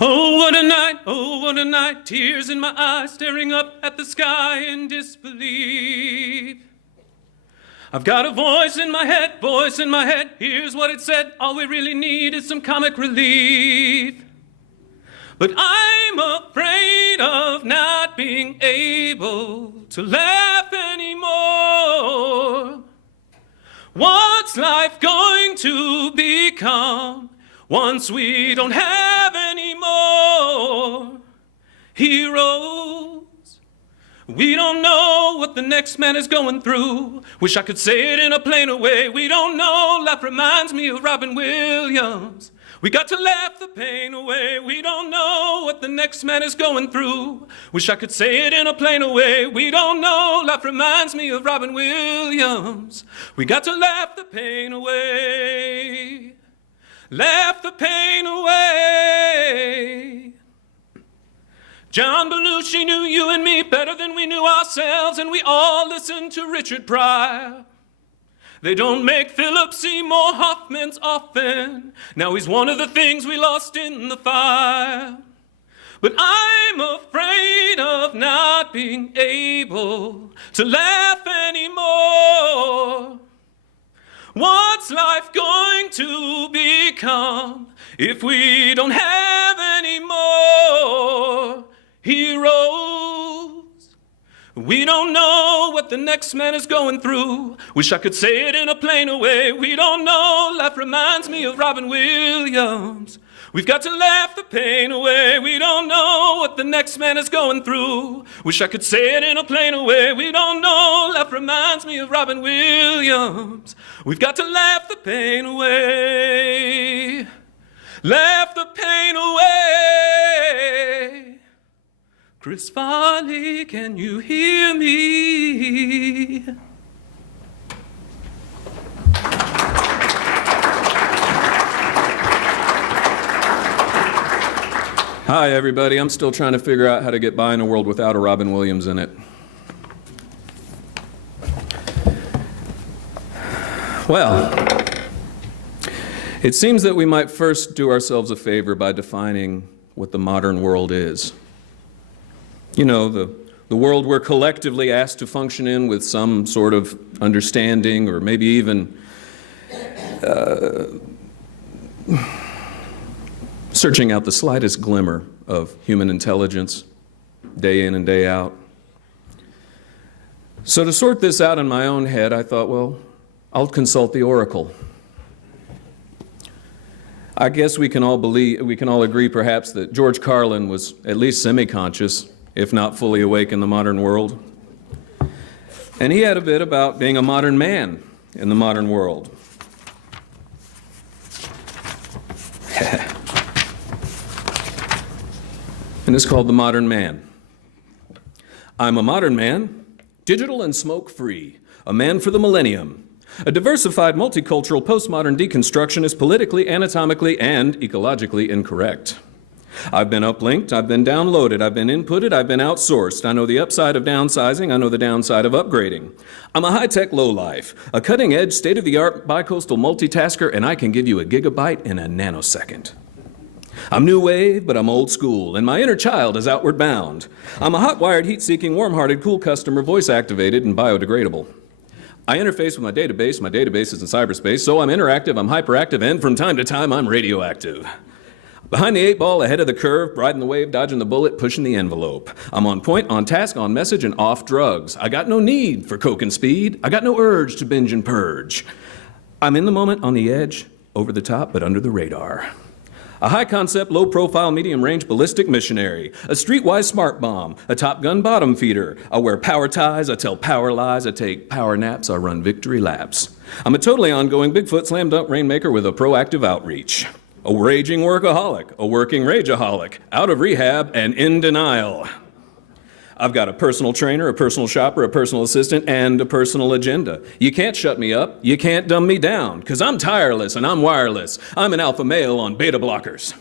Oh, what a night, tears in my eyes, staring up at the sky in disbelief. I've got a voice in my head, here's what it said, all we really need is some comic relief. But I'm afraid of not being able to laugh anymore. What's life going to become once we don't have any more heroes? We don't know what the next man is going through. Wish I could say it in a plainer way. We don't know, life reminds me of Robin Williams. We got to laugh the pain away. We don't know what the next man is going through. Wish I could say it in a plainer way. We don't know, life reminds me of Robin Williams. We got to laugh the pain away. Laugh the pain away. John Belushi knew you and me better than we knew ourselves, and we all listened to Richard Pryor. They don't make Philip Seymour Hoffmans often. Now he's one of the things we lost in the fire. But I'm afraid of not being able to laugh anymore. What's life going to become if we don't have any more heroes? We don't know what the next man is going through. Wish I could say it in a plainer way. We don't know, life reminds me of Robin Williams. We've got to laugh the pain away. We don't know what the next man is going through. Wish I could say it in a plainer way. We don't know, life reminds me of Robin Williams. We've got to laugh the pain away. Laugh the pain away. Chris Farley, can you hear me? Hi, everybody. I'm still trying to figure out how to get by in a world without a Robin Williams in it. Well, it seems that we might first do ourselves a favor by defining what the modern world is. You know, the world we're collectively asked to function in with some sort of understanding, or maybe even searching out the slightest glimmer of human intelligence day in and day out. So to sort this out in my own head, I thought, well, I'll consult the oracle. I guess we can all agree perhaps that George Carlin was at least semi-conscious, if not fully awake in the modern world. And he had a bit about being a modern man in the modern world. And it's called The Modern Man. I'm a modern man, digital and smoke-free, a man for the millennium, a diversified, multicultural, postmodern deconstructionist, politically, anatomically, and ecologically incorrect. I've been uplinked, I've been downloaded, I've been inputted, I've been outsourced. I know the upside of downsizing, I know the downside of upgrading. I'm a high-tech lowlife, a cutting-edge, state-of-the-art bicoastal multitasker, and I can give you a gigabyte in a nanosecond. I'm new wave, but I'm old school, and my inner child is outward bound. I'm a hot-wired, heat-seeking, warm-hearted, cool customer, voice-activated, and biodegradable. I interface with my database is in cyberspace, so I'm interactive, I'm hyperactive, and from time to time, I'm radioactive. Behind the 8 ball, ahead of the curve, riding the wave, dodging the bullet, pushing the envelope. I'm on point, on task, on message, and off drugs. I got no need for coke and speed. I got no urge to binge and purge. I'm in the moment, on the edge, over the top, but under the radar. A high-concept, low-profile, medium-range ballistic missionary. A streetwise smart bomb. A Top Gun bottom feeder. I wear power ties. I tell power lies. I take power naps. I run victory laps. I'm a totally ongoing Bigfoot slam-dunk rainmaker with a proactive outreach. A raging workaholic. A working rageaholic. Out of rehab and in denial. I've got a personal trainer, a personal shopper, a personal assistant, and a personal agenda. You can't shut me up. You can't dumb me down, because I'm tireless and I'm wireless. I'm an alpha male on beta blockers.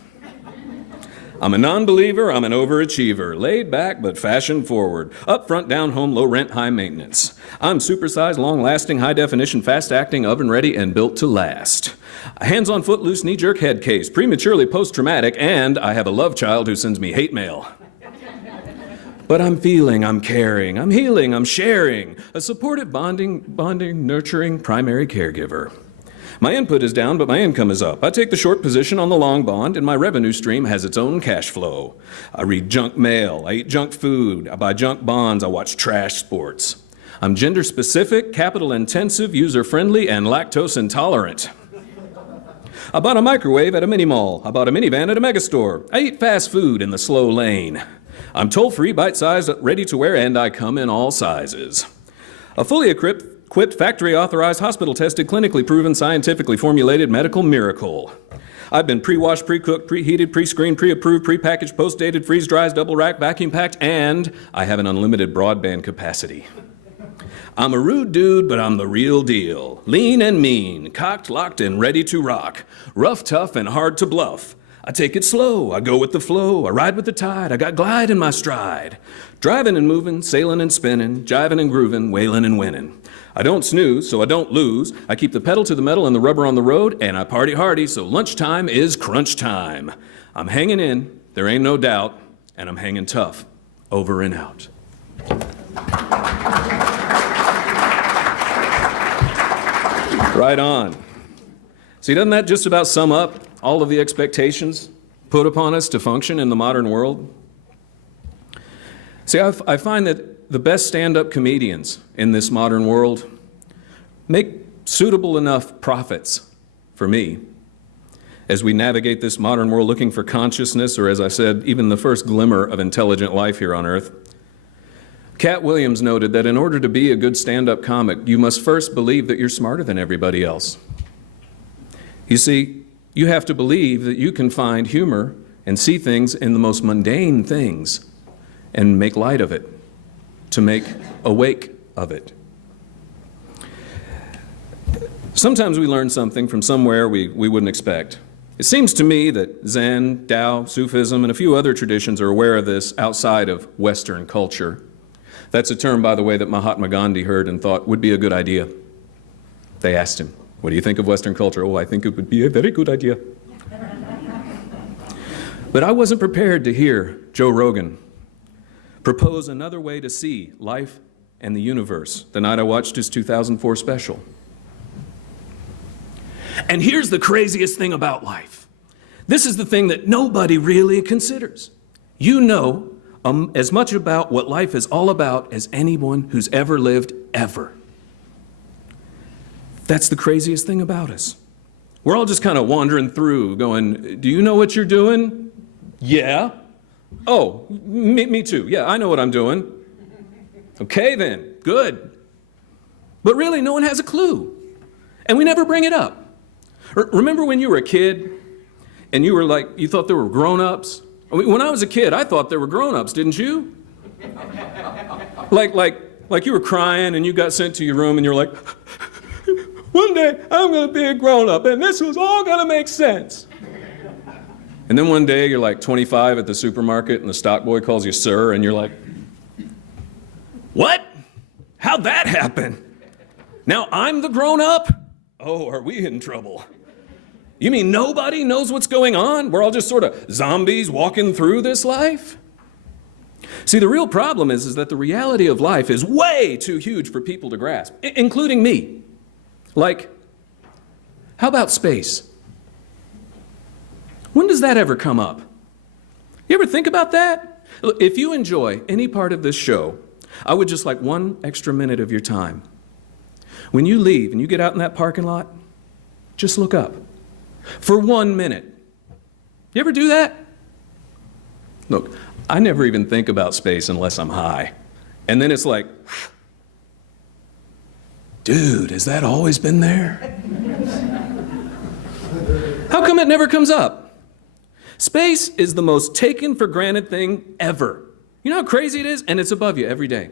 I'm a non-believer, I'm an overachiever, laid back but fashion forward, up front, down home, low rent, high maintenance. I'm supersized, long-lasting, high-definition, fast-acting, oven-ready, and built to last. Hands-on, footloose, knee-jerk head case, prematurely post-traumatic, and I have a love child who sends me hate mail. But I'm feeling, I'm caring, I'm healing, I'm sharing, a supportive, bonding, nurturing primary caregiver. My input is down, but my income is up. I take the short position on the long bond, and my revenue stream has its own cash flow. I read junk mail, I eat junk food, I buy junk bonds, I watch trash sports. I'm gender specific, capital intensive, user friendly, and lactose intolerant. I bought a microwave at a mini mall. I bought a minivan at a megastore. I eat fast food in the slow lane. I'm toll-free, bite-sized, ready to wear, and I come in all sizes. A fully equipped, factory-authorized, hospital-tested, clinically proven, scientifically formulated medical miracle. I've been pre-washed, pre-cooked, preheated, pre-screened, pre-approved, pre-packaged, post-dated, freeze-dried, double-racked, vacuum-packed, and I have an unlimited broadband capacity. I'm a rude dude, but I'm the real deal. Lean and mean, cocked, locked, and ready to rock. Rough, tough, and hard to bluff. I take it slow, I go with the flow, I ride with the tide, I got glide in my stride. Driving and moving, sailing and spinning, jiving and grooving, wailing and winning. I don't snooze, so I don't lose. I keep the pedal to the metal and the rubber on the road, and I party hardy, so lunchtime is crunch time. I'm hanging in, there ain't no doubt, and I'm hanging tough. Over and out. Right on. See, doesn't that just about sum up all of the expectations put upon us to function in the modern world? See, I find that the best stand-up comedians in this modern world make suitable enough profits for me as we navigate this modern world looking for consciousness, or as I said, even the first glimmer of intelligent life here on Earth. Cat Williams noted that in order to be a good stand-up comic, you must first believe that you're smarter than everybody else. You see, you have to believe that you can find humor and see things in the most mundane things and make light of it, to make a wake of it. Sometimes we learn something from somewhere we wouldn't expect. It seems to me that Zen, Tao, Sufism, and a few other traditions are aware of this outside of Western culture. That's a term, by the way, that Mahatma Gandhi heard and thought would be a good idea. They asked him, "What do you think of Western culture?" "Oh, I think it would be a very good idea." But I wasn't prepared to hear Joe Rogan propose another way to see life and the universe the night I watched his 2004 special. And here's the craziest thing about life. This is the thing that nobody really considers. You know as much about what life is all about as anyone who's ever lived, ever. That's the craziest thing about us. We're all just kind of wandering through going, "Do you know what you're doing?" "Yeah." "Oh, me too. Yeah, I know what I'm doing." "Okay then, good." But really, no one has a clue. And we never bring it up. Remember when you were a kid and you were like, you thought there were grown-ups? I mean, when I was a kid, I thought there were grown-ups, didn't you? Like you were crying and you got sent to your room and you're like, "One day I'm gonna be a grown-up and this was all gonna make sense." And then one day you're like 25 at the supermarket and the stock boy calls you sir and you're like, "What? How'd that happen? Now I'm the grown-up? Oh, are we in trouble? You mean nobody knows what's going on? We're all just sort of zombies walking through this life?" See, the real problem is that the reality of life is way too huge for people to grasp, including me. Like, how about space? When does that ever come up? You ever think about that? If you enjoy any part of this show, I would just like one extra minute of your time. When you leave and you get out in that parking lot, just look up for 1 minute. You ever do that? Look, I never even think about space unless I'm high. And then it's like, dude, has that always been there? How come it never comes up? Space is the most taken for granted thing ever. You know how crazy it is? And it's above you every day.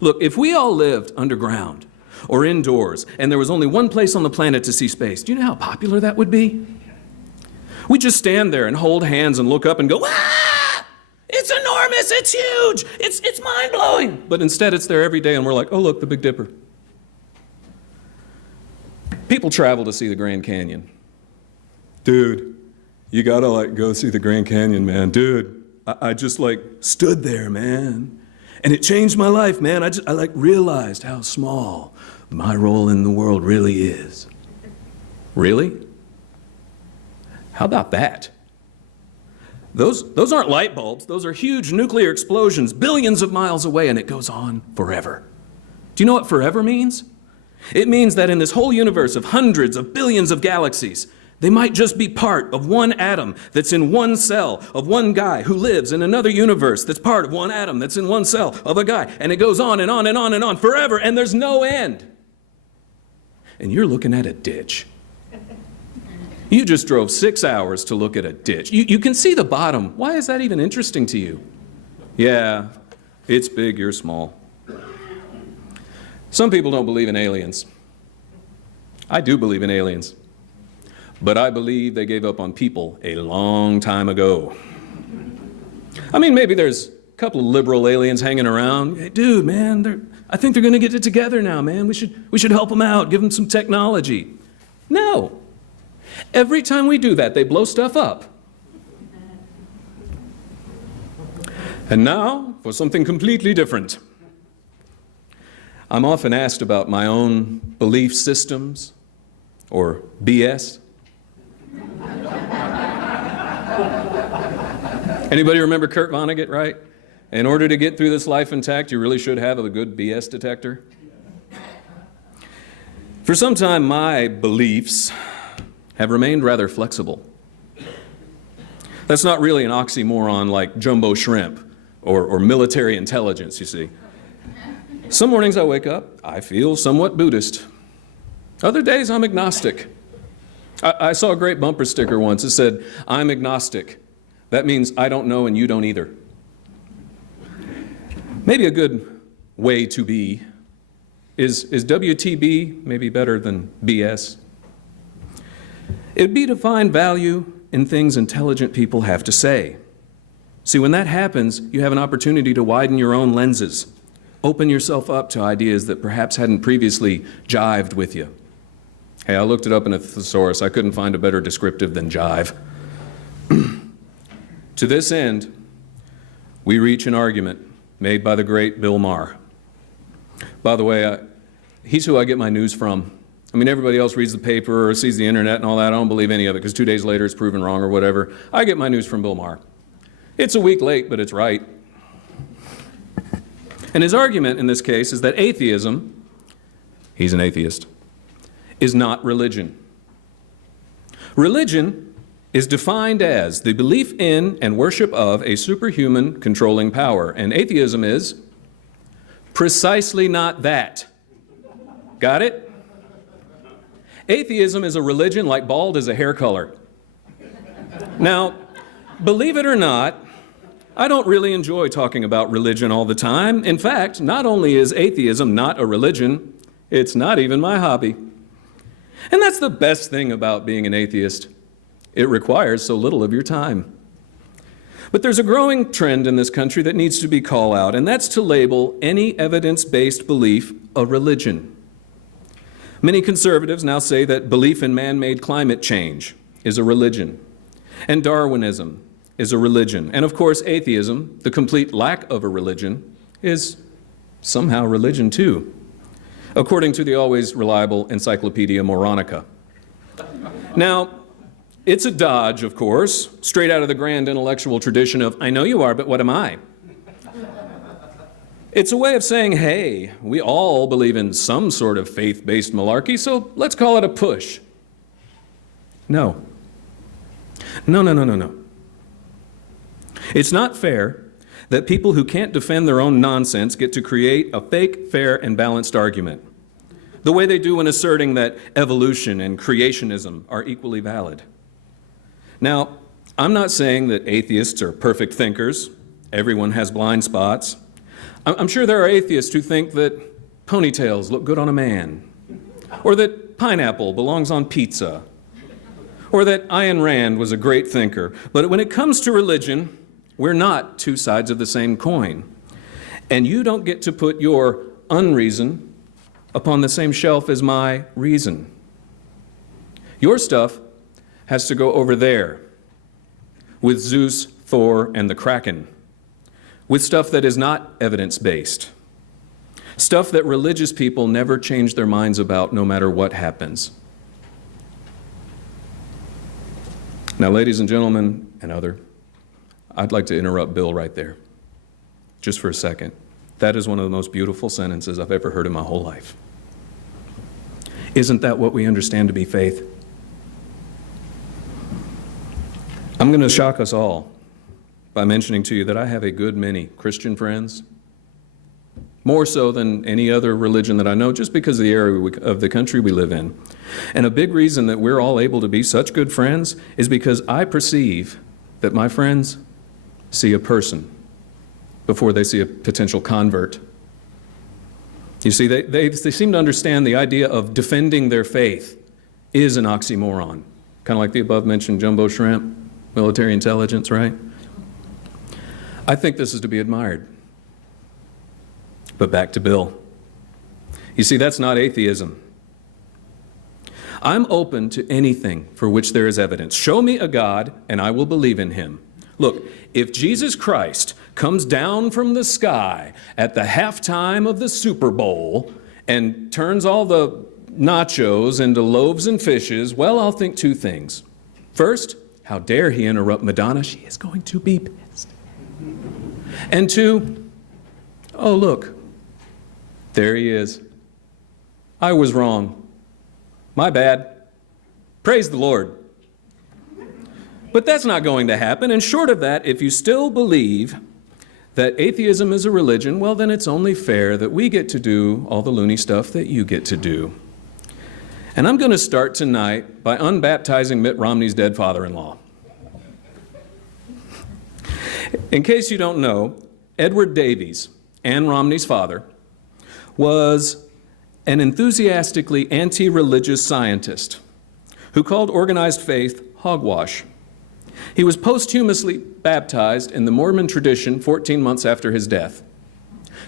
Look, if we all lived underground or indoors and there was only one place on the planet to see space, do you know how popular that would be? We just stand there and hold hands and look up and go, ah! It's enormous, it's huge, it's mind-blowing. But instead it's there every day and we're like, oh look, the Big Dipper. People travel to see the Grand Canyon. Dude, you gotta go see the Grand Canyon, man. Dude, I just stood there, man. And it changed my life, man. I realized how small my role in the world really is. Really? How about that? Those aren't light bulbs. Those are huge nuclear explosions billions of miles away, and it goes on forever. Do you know what forever means? It means that in this whole universe of hundreds of billions of galaxies, they might just be part of one atom that's in one cell of one guy who lives in another universe that's part of one atom that's in one cell of a guy. And it goes on and on and on and on forever, and there's no end. And you're looking at a ditch. You just drove 6 hours to look at a ditch. You can see the bottom. Why is that even interesting to you? Yeah, it's big, you're small. Some people don't believe in aliens. I do believe in aliens. But I believe they gave up on people a long time ago. I mean, maybe there's a couple of liberal aliens hanging around. Hey, dude, man, I think they're going to get it together now, man. We should help them out, give them some technology. No. Every time we do that, they blow stuff up. And now for something completely different. I'm often asked about my own belief systems, or BS. Anybody remember Kurt Vonnegut, right? In order to get through this life intact, you really should have a good BS detector. For some time, my beliefs have remained rather flexible. That's not really an oxymoron like jumbo shrimp or military intelligence, you see. Some mornings I wake up, I feel somewhat Buddhist. Other days I'm agnostic. I saw a great bumper sticker once. It said, I'm agnostic. That means I don't know and you don't either. Maybe a good way to be is WTB maybe better than BS? It'd be to find value in things intelligent people have to say. See, when that happens, you have an opportunity to widen your own lenses. Open yourself up to ideas that perhaps hadn't previously jived with you. Hey, I looked it up in a thesaurus. I couldn't find a better descriptive than jive. To this end, we reach an argument made by the great Bill Maher. By the way, he's who I get my news from. I mean, everybody else reads the paper or sees the internet and all that. I don't believe any of it because 2 days later it's proven wrong or whatever. I get my news from Bill Maher. It's a week late, but it's right. And his argument in this case is that atheism, he's an atheist, is not religion. Religion is defined as the belief in and worship of a superhuman controlling power, and atheism is precisely not that. Got it? Atheism is a religion like bald is a hair color. Now, believe it or not, I don't really enjoy talking about religion all the time. In fact, not only is atheism not a religion, it's not even my hobby. And that's the best thing about being an atheist. It requires so little of your time. But there's a growing trend in this country that needs to be called out, and that's to label any evidence-based belief a religion. Many conservatives now say that belief in man-made climate change is a religion, and Darwinism is a religion. And of course, atheism, the complete lack of a religion, is somehow religion too, according to the always reliable Encyclopedia Moronica. Now, it's a dodge, of course, straight out of the grand intellectual tradition of, I know you are, but what am I? It's a way of saying, hey, we all believe in some sort of faith-based malarkey, so let's call it a push. No. No. It's not fair that people who can't defend their own nonsense get to create a fake, fair, and balanced argument, the way they do when asserting that evolution and creationism are equally valid. Now, I'm not saying that atheists are perfect thinkers. Everyone has blind spots. I'm sure there are atheists who think that ponytails look good on a man, or that pineapple belongs on pizza, or that Ayn Rand was a great thinker. But when it comes to religion, we're not two sides of the same coin. And you don't get to put your unreason upon the same shelf as my reason. Your stuff has to go over there with Zeus, Thor, and the Kraken, with stuff that is not evidence-based, stuff that religious people never change their minds about no matter what happens. Now, ladies and gentlemen, and other, I'd like to interrupt Bill right there, just for a second. That is one of the most beautiful sentences I've ever heard in my whole life. Isn't that what we understand to be faith? I'm going to shock us all by mentioning to you that I have a good many Christian friends, more so than any other religion that I know, just because of the area of the country we live in. And a big reason that we're all able to be such good friends is because I perceive that my friends see a person before they see a potential convert. You see, they seem to understand the idea of defending their faith is an oxymoron, kind of like the above-mentioned jumbo shrimp, military intelligence, right? I think this is to be admired. But back to Bill. You see, that's not atheism. I'm open to anything for which there is evidence. Show me a God, and I will believe in him. Look, if Jesus Christ comes down from the sky at the halftime of the Super Bowl and turns all the nachos into loaves and fishes, well, I'll think two things. First, how dare he interrupt Madonna? She is going to be pissed. And two, oh, look, there he is. I was wrong. My bad. Praise the Lord. But that's not going to happen. And short of that, if you still believe that atheism is a religion, well, then it's only fair that we get to do all the loony stuff that you get to do. And I'm going to start tonight by unbaptizing Mitt Romney's dead father-in-law. In case you don't know, Edward Davies, Ann Romney's father, was an enthusiastically anti-religious scientist who called organized faith hogwash. He was posthumously baptized in the Mormon tradition 14 months after his death.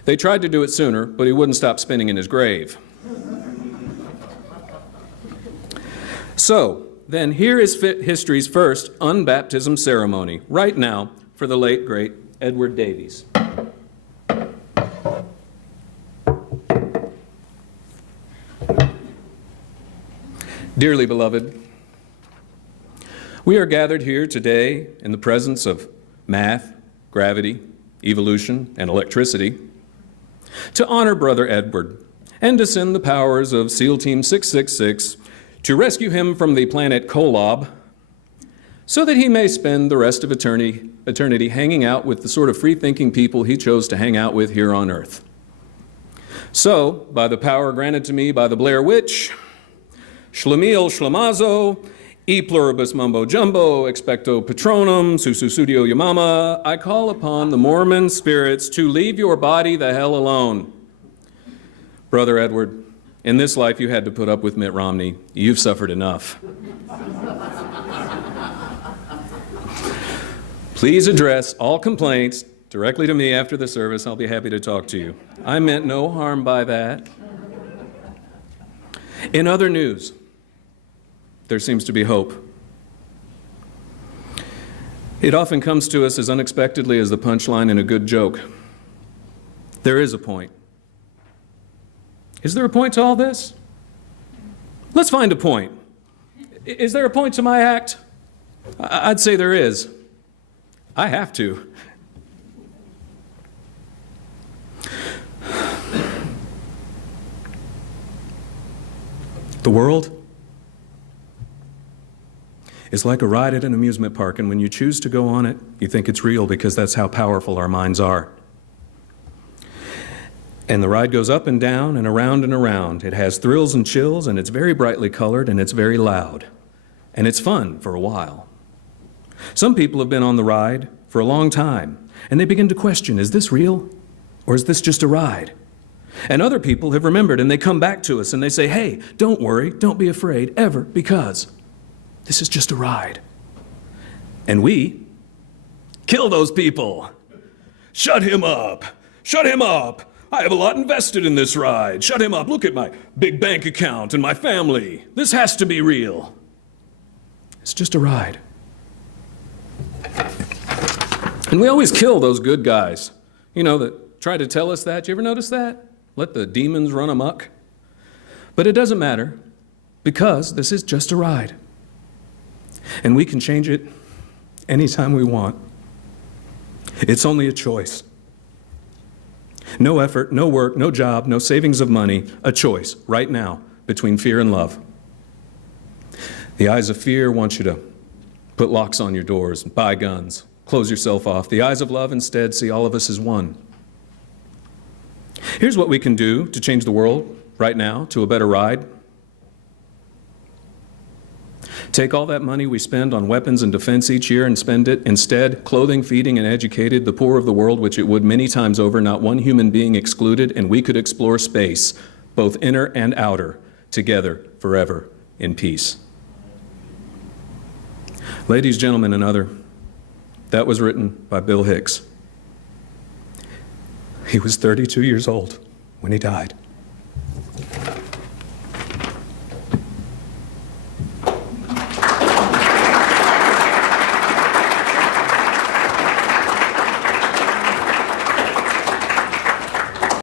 They tried to do it sooner, but he wouldn't stop spinning in his grave. So, then here is history's first unbaptism ceremony, right now, for the late, great Edward Davies. Dearly beloved, we are gathered here today in the presence of math, gravity, evolution, and electricity to honor Brother Edward and to send the powers of SEAL Team 666 to rescue him from the planet Kolob so that he may spend the rest of eternity hanging out with the sort of free-thinking people he chose to hang out with here on Earth. So, by the power granted to me by the Blair Witch, Shlemiel Shlemazo, E pluribus mumbo jumbo, expecto patronum, sususudio yamama, I call upon the Mormon spirits to leave your body the hell alone. Brother Edward, in this life you had to put up with Mitt Romney. You've suffered enough. Please address all complaints directly to me after the service. I'll be happy to talk to you. I meant no harm by that. In other news, there seems to be hope. It often comes to us as unexpectedly as the punchline in a good joke. There is a point. Is there a point to all this? Let's find a point. Is there a point to my act? I'd say there is. I have to. The world is like a ride at an amusement park, and when you choose to go on it, you think it's real because that's how powerful our minds are. And the ride goes up and down and around and around. It has thrills and chills, and it's very brightly colored, and it's very loud. And it's fun for a while. Some people have been on the ride for a long time, and they begin to question, is this real, or is this just a ride? And other people have remembered, and they come back to us, and they say, hey, don't worry, don't be afraid, ever, because This is just a ride. And we kill those people. Shut him up. Shut him up. I have a lot invested in this ride. Shut him up. Look at my big bank account and my family. This has to be real. It's just a ride. And we always kill those good guys, that try to tell us that. You ever notice that? Let the demons run amok. But it doesn't matter, because this is just a ride. And we can change it anytime we want. It's only a choice. No effort, no work, no job, no savings of money, a choice right now between fear and love. The eyes of fear want you to put locks on your doors, buy guns, close yourself off. The eyes of love instead see all of us as one. Here's what we can do to change the world right now to a better ride. Take all that money we spend on weapons and defense each year and spend it instead clothing, feeding, and educating the poor of the world, which it would many times over, not one human being excluded, and we could explore space, both inner and outer, together forever in peace. Ladies, gentlemen, and other, that was written by Bill Hicks. He was 32 years old when he died.